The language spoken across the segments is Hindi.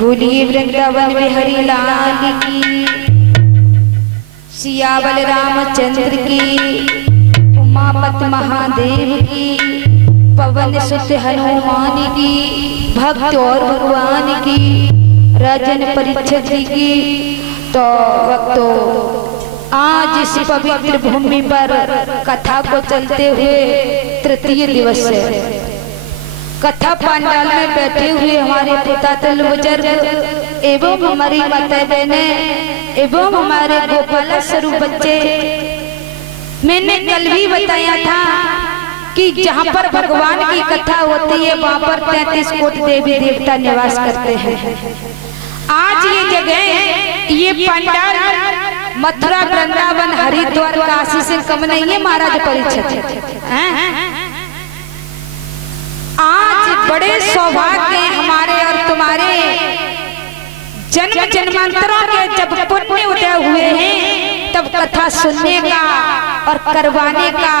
बोलिए वृंदावन बिहारी लाल की, सियावल रामचंद्र की, उमापत महादेव की, पवन सुत हनुमान की, भक्त और भगवान की, राजन परीक्षित जी की। तो भक्तों, आज इस पवित्र भूमि पर कथा को चलते हुए तृतीय दिवस है। कथा पंडाल में बैठे हुए हमारे पितातल बुजुर्ग एवं हमारी माता बहनें एवं हमारे गोपाल स्वरूप बच्चे, मैंने कल भी बताया था कि जहाँ पर भगवान की कथा होती है वहाँ पर 33 कोटि देवी देवता निवास करते हैं। आज ये जगह, ये पंडाल मथुरा, वृंदावन, हरिद्वार, काशी से कम नहीं है महाराज परीक्षित। आज बड़े सौभाग्य हमारे और तुम्हारे जन्म जन्मांतरों के जब पुण्य उदय हुए हैं, तब कथा सुनने का और करवाने का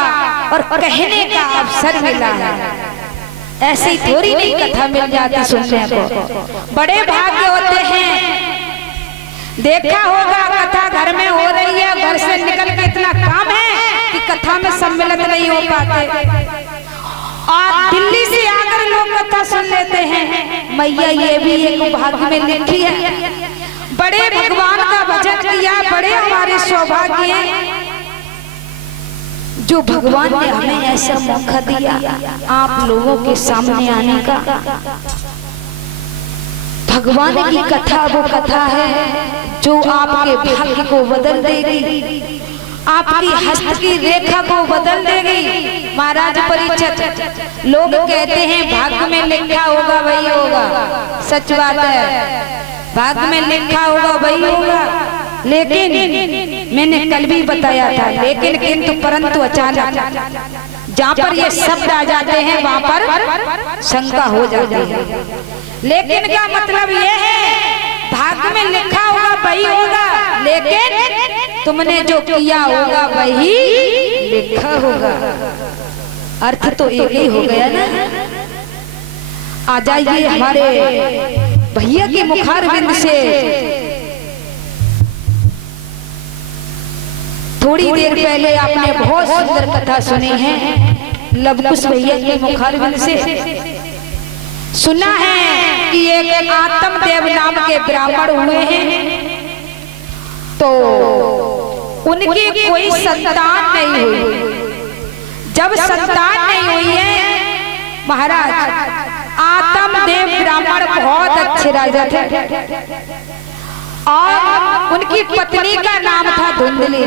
और कहने का अवसर मिला है। ऐसी थोड़ी नहीं कथा मिल जाती सुनने को, बड़े भाग्य होते हैं। देखा होगा कथा घर में हो रही है, घर से निकल के इतना काम है कि कथा में सम्मिलित नहीं हो पाते, और दिल्ली से आकर लोग कथा सुन लेते हैं। मैया ये भी एक भाग्य में लिखी है। बड़े भगवान का भजन किया, बड़े हमारे सौभाग्य हैं जो भगवान ने हमें ऐसा मौका दिया आप लोगों के सामने आने का। भगवान की कथा वो कथा है जो आपके भाग्य को बदल देगी, आपकी हस्त की रेखा को बदल देगी। महाराज परीक्षित, लोग कहते हैं भाग्य में लिखा होगा वही होगा, सच बात है, भाग्य में लिखा होगा वही होगा। लेकिन मैंने कल भी बताया था, लेकिन किंतु परंतु अचानक जहाँ पर ये शब्द आ जाते हैं वहाँ पर शंका हो जाती है। लेकिन क्या मतलब ये है, भाग्य में लिखा होगा वही होगा, लेकिन तुमने जो किया होगा वही लिखा होगा। अर्थ तो एक ही हो गया ना। आ जाइए हमारे भैया के मुखारविंद से थोड़ी देर पहले आपने बहुत सुंदर कथा सुनी है। लवकुश भैया के मुखारविंद से सुना है कि एक आत्मदेव नाम के ब्राह्मण हुए हैं, तो उनकी कोई संतान नहीं हुई। जब संतान नहीं हुई है महाराज, आत्मदेव ब्राह्मण बहुत अच्छे राजा थे और उनकी पत्नी का नाम था धुंधली।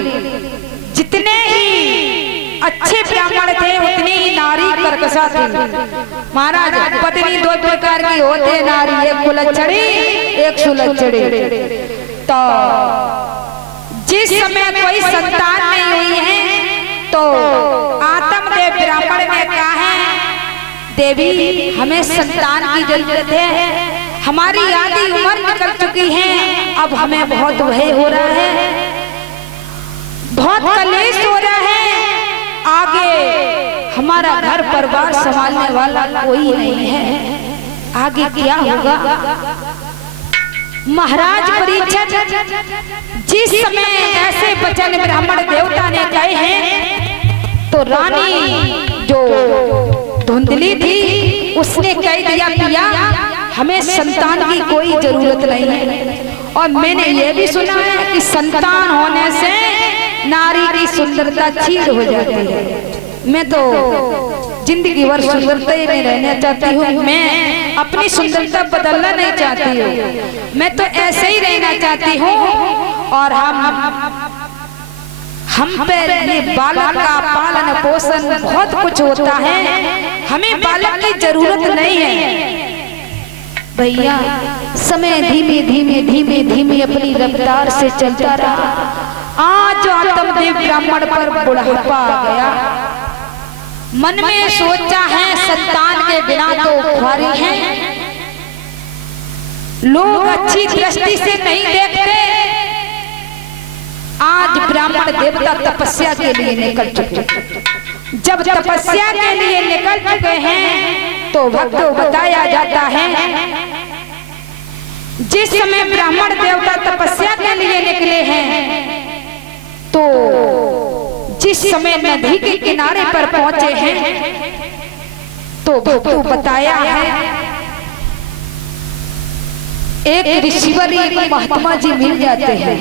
जितने ही अच्छे ब्राह्मण थे उतनी ही नारी कर्कशा थी। महाराज, पत्नी दो प्रकार की होते नारी, एक कुलच्छड़ी एक सुलच्छड़ी। तो जिस समय कोई संतान नहीं हुई है तो आत्मदेव ब्राह्मण ने कहा है, देवी हमें संतान की जरूरत है, हमारी आधी उम्र निकल चुकी है, अब हमें बहुत भय हो रहा है, बहुत कलेश हो रहा है, आगे हमारा घर परिवार संभालने वाला कोई नहीं है, आगे क्या होगा। महाराज परीक्षित, जिस समय ऐसे वचन ब्राह्मण देवता ने कहे हैं तो रानी जो धुंधली थी उसने कह दिया, पिया हमें संतान की कोई जरूरत नहीं है। और मैंने ये भी सुना है कि संतान होने से नारी की सुंदरता छीड़ हो जाती है। मैं तो जिंदगी भर सुंदरता ही नहीं रहना चाहती हूँ, मैं अपनी सुंदरता बदलना नहीं चाहती हूँ, मैं तो ऐसे ही रहना चाहती हूँ। और हम पे ये बालक का पालन पोषण बहुत कुछ होता है, हमें बालक की जरूरत नहीं है। भैया समय धीमे धीमे धीमे धीमे अपनी रफ्तार से चलता रहा। आज आत्मदेव ब्राह्मण पर बुढ़ापा आ गया, मन में सोचा है संतान के बिना तो खुआरी है, लोग अच्छी दृष्टि से नहीं देखते। आज ब्राह्मण देवता तपस्या के लिए निकल चुके। जब तपस्या के लिए निकल चुके हैं तो भक्तों बताया जाता है जिस समय ब्राह्मण देवता तपस्या के लिए निकले हैं, तो जिस समय नदी के किनारे पर पहुंचे हैं, तो बताया है एक ऋषिवर एक महात्मा जी मिल जाते हैं।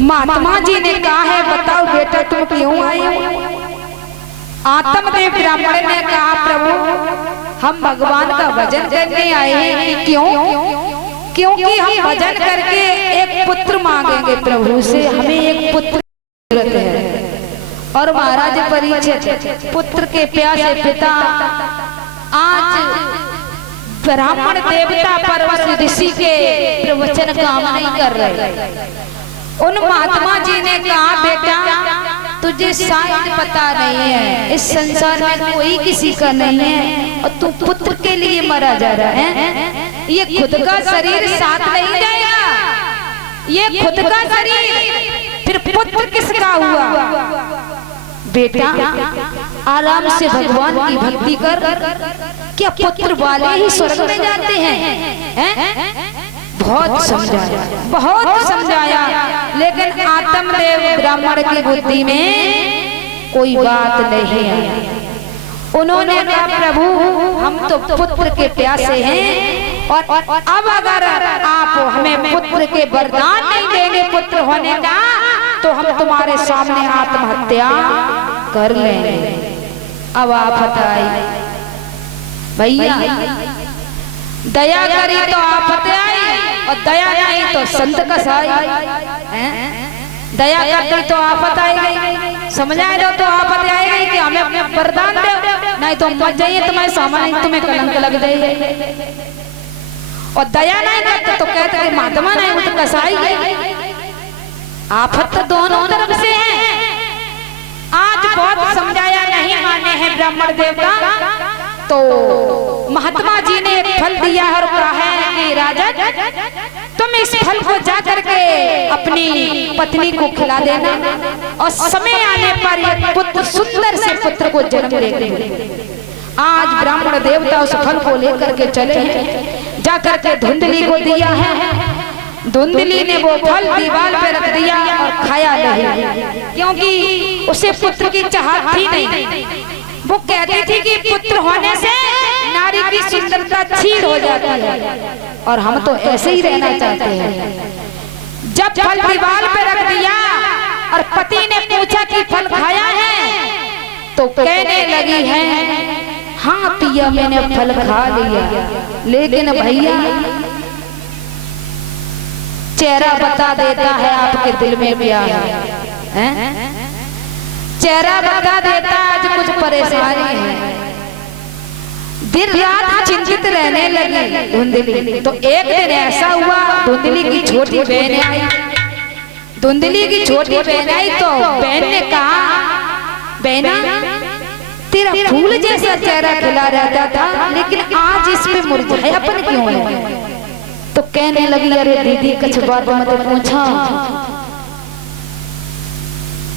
महात्मा जी ने कहा है, बताओ बेटा तुम क्यों आए हो? आत्मदेव ब्राह्मण ने कहा, प्रभु हम भगवान का भजन करने आए हैं। कि क्यों? क्योंकि हम भजन करके एक पुत्र मांगेंगे प्रभु से, हमें एक पुत्र की जरूरत है। और महाराज परीक्षित पुत्र के प्यासे पिता आज ब्राह्मण देवता पर उस ऋषि के प्रवचन काम नहीं कर रहे। उन महात्मा जी ने कहा, बेटा तुझे शायद पता नहीं है, इस संसार में कोई किसी का नहीं है और तू पुत्र के लिए मरा जा रहा है। ये खुद का शरीर साथ नहीं जाएगा, ये खुद का शरीर, फिर पुत्र किसका हुआ? बेटा आराम से भगवान की भक्ति कर, क्या पुत्र वाले ही स्वर्ग में जाते हैं? बहुत समझाया, बहुत समझाया, लेकिन आत्मदेव ब्राह्मण की बुद्धि में कोई बात नहीं आई। उन्होंने कहा, प्रभु हम तो पुत्र के प्यासे हैं, और अब अगर आप हमें पुत्र के वरदान नहीं देंगे पुत्र होने का, तो हम तुम्हारे सामने आत्महत्या कर लेंगे। अब आफत आई भैया, दया करी तो आफत आई, और दया नहीं तो संत कसाई। दया करती तो आफत आई गई, समझाए दो तो आफत आई गई कि हमें अपने वरदान दो, नहीं तो मत जाइए, तुम्हारे सामने तुम्हें कलंक लग जाइए। और दया नहीं करते तो कहते हैं महात्मा नहीं, वो तो कसाई है। आफत तो दोनों तरफ से है। आज बहुत समझाया, नहीं माने हैं ब्राह्मण देवता, तो महात्मा जी ने एक फल दिया और कहा है कि राजन तुम इस फल को जा करके अपनी पत्नी को खिला देना, और समय आने पर एक पुत्र, सुंदर से पुत्र को जन्म देंगे। आज ब्राह्मण देवता उस फल को लेकर के चले हैं, जा करके धुंधली को दिया है। धुंधली ने वो फल दीवार पे रख दिया और खाया नहीं, क्योंकि उसे पुत्र की चाहत थी नहीं। वो कहती थी कि पुत्र होने से नारी की सुंदरता छीन हो जाती है, और हम तो ऐसे ही रहना चाहते हैं। जब फल दीवार पे रख दिया और पति ने पूछा कि फल खाया है, तो कहने लगी है, हाँ पिया मैंने फल खा लिया, लेकिन भैया चेहरा बता देता है आपके दिल में क्या है? चेहरा बता देता है आज कुछ परेशानी है। दिन रात चिंतित रहने लगी धुंधली। तो एक दिन ऐसा हुआ, धुंधली की छोटी बहन आई। धुंधली की छोटी बहन आई तो बहन ने कहा, बहना तेरा फूल जैसा चेहरा खिला रहता था, लेकिन आज इसमें मुरझायापन क्यों है? तो कहने लगी, अरे दीदी कुछ बात मत पूछो,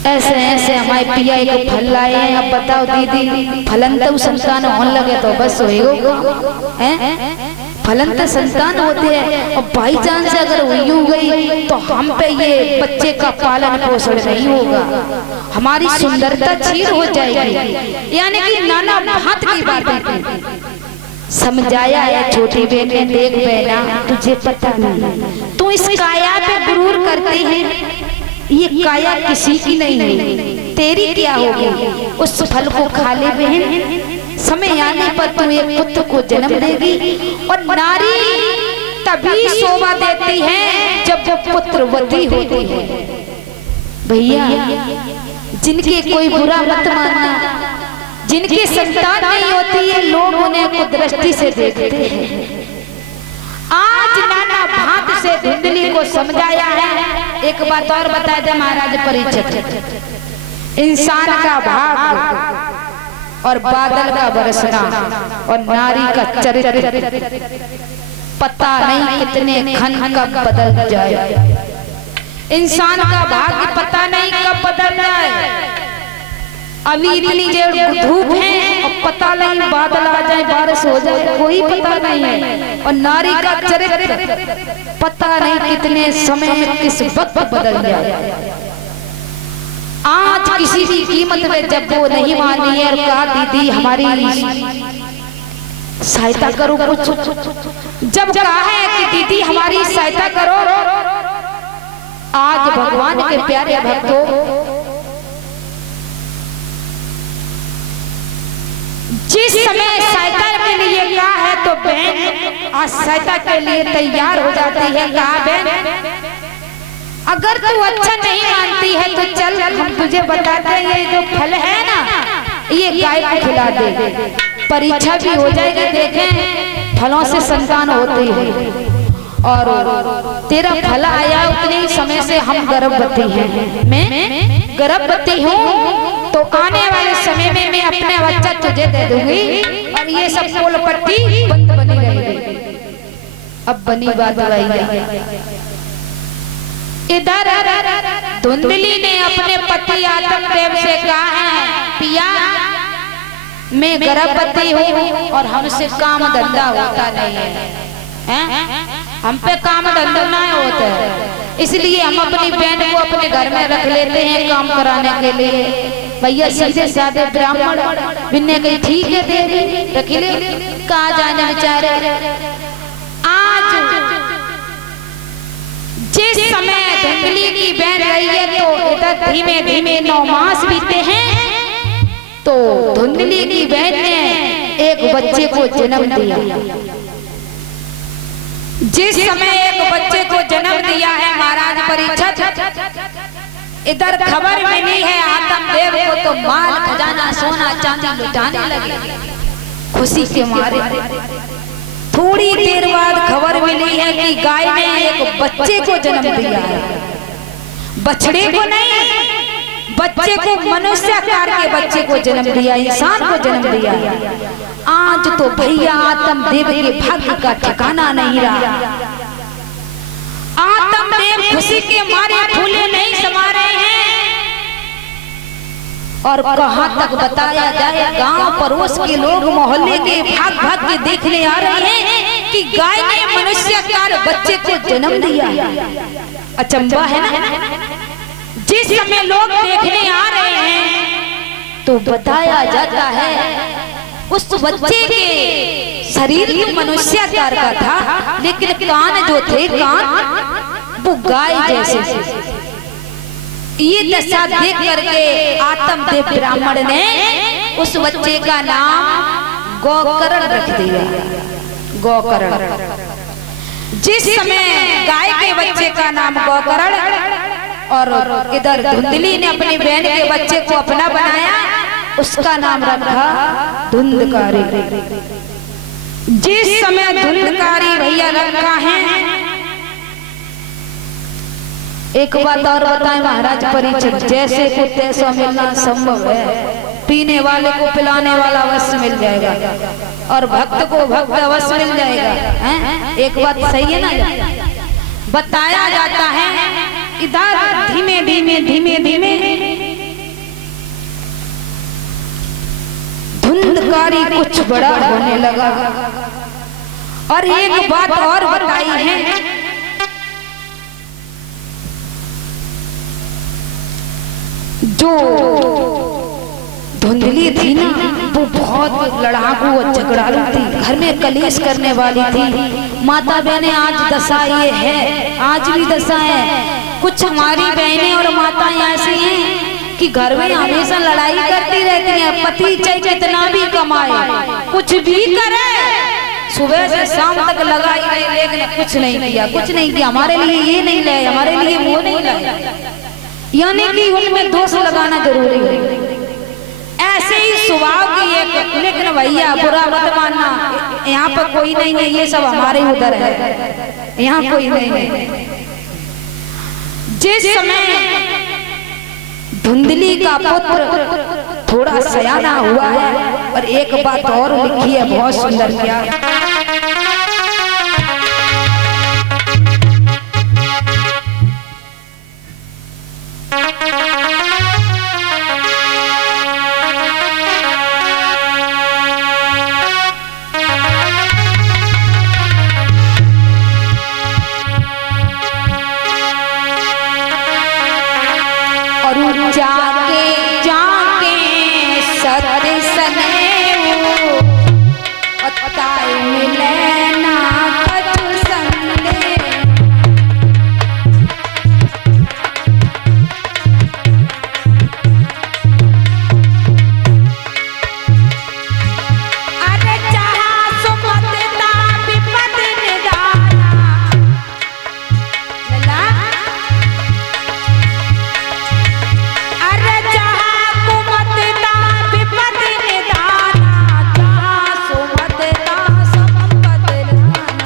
ऐसे ऐसे हमारे पिया एक फल लाए हैं, अब बताओ दीदी फलन तो संतान होने लगे तो बस होएगा, फलन तो संतान होते हैं, और बाई चांस से अगर हुई गई तो हम पे ये बच्चे का पालन पोषण नहीं होगा, हमारी सुंदरता छीन हो जाएगी। यानी कि नाना भात की बातें समझाया है छोटी बहन ने। देख बहना तुझे पता नहीं, तू इस काया पे गुरूर करती है, ये काया किसी की नहीं है, तेरी क्या होगी? उस फल को खा ले बहन, समय आने पर तू एक पुत्र को जन्म देगी। और नारी तभी शोभा देती है जब वो पुत्रवती होती है। भैया जिनके कोई बुरा मत मानना, जिनकी संतान नहीं होती है लोग उन्हें कुदृष्टि से देखते हैं। आज नाना भात से धुंधली को समझाया है। एक बात और बता दे महाराज परीक्षित, इंसान का भाग और बादल का बरसना और नारी का चरित्र पता नहीं कितने खन कब बदल जाए। इंसान का भाग्य पता नहीं कब बदल जाए। अभी इतनी जो धूप है और पता नहीं, बादल आ जाए, बारिश हो जाए, कोई पता नहीं है। और नारी का चरित्र पता नहीं कितने समय में किस वक्त बदल जाए। आज किसी की कीमत में जब वो नहीं मानी है और कहा दीदी हमारी सहायता करो कुछ, जब कहा है कि दीदी हमारी सहायता करो, आज भगवान के प्यारे भक्तों, जिस समय सहायता के लिए कहा है तो बहन आज सहायता के लिए तैयार हो जाती है। कहा बहन अगर तू अच्छा नहीं मानती है तो चल हम तुझे बताते हैं, ये जो फल है ना ये गाय को खिला दे, परीक्षा भी हो जाएगी, देखें फलों से संतान होती है। और तेरा फल आया उतने ही समय से हम गर्भवती हैं, मैं गर्भवती हूँ, तो आने वाले समय में मैं अपना बच्चा तुझे दे दूंगी और ये सब फूल पट्टी बंद बनी रहेगी। अब बनी बात वही। इधर धुंधली ने अपने पति आत्मदेव से कहा है, पिया मैं गर्भवती हूँ और हमसे काम धंधा होता नहीं है, हम पे काम धंधा नहीं होता है, इसलिए हम अपनी बहन को अपने घर में रख लेते हैं काम कराने के लिए। भैया सीधे साधे ब्राह्मण बिन्ने गई, ठीक है दे रख ले, कहा जाने बेचारे। आज जिस समय धुंधली की बहन रही है तो इधर धीमे धीमे 9 मास बीते हैं, तो धुंधली की बहन ने एक बच्चे को जन्म दिया। जिस समय एक बच्चे को जन्म दिया है महाराज परीक्षित, इधर खबर मिली है आत्मदेव को, तो माल खजाना सोना चांदी लुटाने लगे खुशी के मारे। थोड़ी देर बाद खबर मिली है कि गाय ने एक बच्चे को जन्म दिया है, बछड़े को नहीं, बच्चे को, मनुष्याकार के बच्चे को जन्म दिया, इंसान को जन्म दिया। आज तो भैया आत्मदेव के भाग्य का ठिकाना नहीं रहा। आत्मदेव खुशी के मारे फूले नहीं समा रहे हैं। और कहां तक बताया जाए, गांव पड़ोस के लोग मोहल्ले के भाग भाग के देखने आ रहे हैं कि गाय ने मनुष्याकार बच्चे को जन्म दिया। अचंबा है ना। जिस समय लोग देखने आ रहे हैं तो बताया जाता है उस बच्चे के शरीर में मनुष्याकार का था, लेकिन कान जो थे, कान वो गाय जैसे। ये दशा देख करके आत्मदेव ब्राह्मण ने उस बच्चे का नाम गोकर्ण रख दिया। गोकर्ण। जिस समय गाय के बच्चे का नाम गोकर्ण और इधर धुंधली ने अपनी बहन के बच्चे को अपना बनाया, उसका नाम रखा धुंधकारी। जिस समय धुंधकारी भैया रखा है। एक बात और बताएं महाराज परीक्षित, जैसे को तैसा मिलना संभव है। पीने वाले को पिलाने वाला अवश्य मिल जाएगा और भक्त को भक्त अवश्य मिल जाएगा, हैं? एक बात सही है ना। बताया जाता है इधर धीमे धीमे धीमे धीमे धुंधकारी कुछ बड़ा होने लगा। और एक बात और बताई है, जो धुंधली थी ना वो बहुत लड़ाकू और झगड़ालू थी, घर में कलेश करने वाली थी। माता बहने आज दशा ये है, आज भी दशा है। कुछ हमारी बहनें और माताएं ऐसी हैं कि घर में हमेशा लड़ाई करती रहती हैं। पति चाहे कितना भी कमाए, कुछ भी करे, सुबह से शाम तक लगाई रही, लेकिन कुछ नहीं किया, कुछ नहीं किया। हमारे लिए ये नहीं लाए, हमारे लिए वो नहीं लाए, यानी कि उनमें दोष लगाना जरूरी है। ऐसे ही स्वभाव की एक, लेकिन भैया बुरा मत मानना, यहाँ पर कोई नहीं है, ये सब हमारे उधर है, यहाँ कोई नहीं है। जिस समय धुंधली का पुत्र थोड़ा सयाना हुआ है, और एक बात और लिखी है बहुत सुंदर, क्या और जाके जाके सत्य सने ताई मिले ना कछु संदेह। अरे जहाँ सुमत ता विपद निदाना लला। अरे जहाँ कुमत ता विपद निदाना, जहाँ सुमत ता संपत निदाना।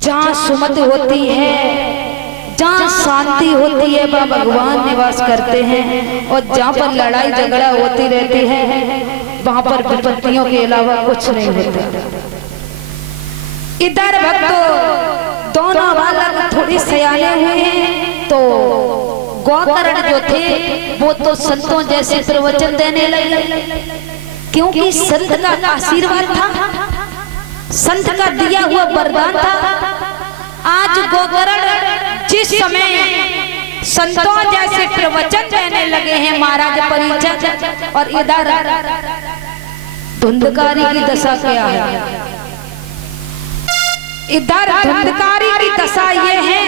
जहाँ सुमत होती है, जहाँ शांति होती है, वहाँ भगवान निवास करते हैं। और जहाँ पर लड़ाई झगड़ा होती रहती है, वहाँ पर विपत्तियों के अलावा कुछ नहीं होता। इधर भक्तों दोनों बालक थोड़ी सयाने हुए हैं, तो गोकर्ण जो थे वो तो संतों जैसे प्रवचन देने लगे, क्योंकि संत का आशीर्वाद था, संत का दिया हुआ वरदान था। आज गोकर्ण जिस समय संतों जैसे प्रवचन देने लगे हैं महाराज परिचय, और इधर धुंधकारी की दशा क्या है? इधर धुंधकारी की दशा ये है,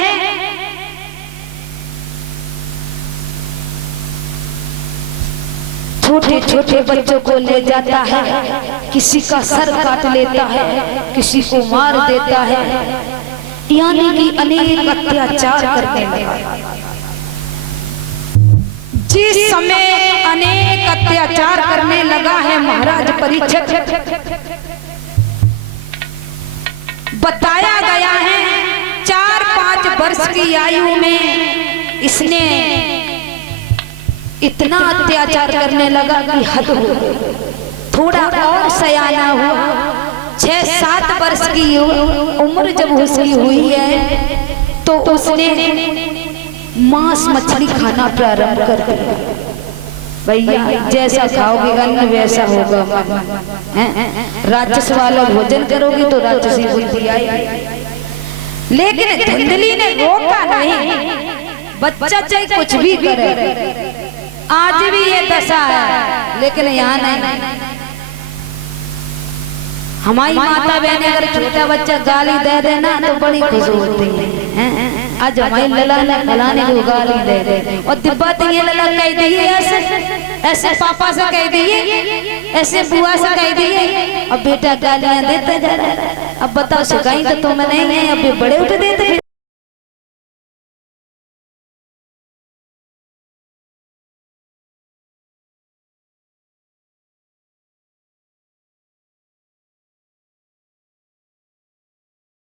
छोटे छोटे बच्चों को ले जाता है, किसी का सर काट लेता है, किसी को मार देता है, यानी कि अनेक अत्याचार करने लगा। जिस समय अनेक अत्याचार करने लगा है महाराज परीक्षित, बताया गया है 4-5 वर्ष की आयु में इसने इतना अत्याचार करने लगा कि हद हो गई। थोड़ा और सयाना हुआ, 6-7 वर्ष की उम्र जब उसकी हुई है, तो उसने मांस मछली खाना प्रारंभ कर दिया। भैया जैसा खाओगे अन्न वैसा होगा, राक्षस वाला भोजन करोगी तो राक्षसी बुद्धि आएगी। लेकिन धुंधली ने रोका नहीं, बच्चा चाहे कुछ भी करे, आज भी ये दशा है, लेकिन यहाँ नहीं। हमारी माता बहन अगर छोटा बच्चा गाली दे देना तो बड़ी खुश होती है। आज हमारी लला फलाने को गाली दे दे, और दिब्बा ये लला कह दिए, ऐसे पापा से कह दिए, ऐसे बुआ से कह दिए, अब बेटा गालियां देते जा रहा है। अब बताओ सिखाई तो तुम नहीं है, अब बड़े उठ देते।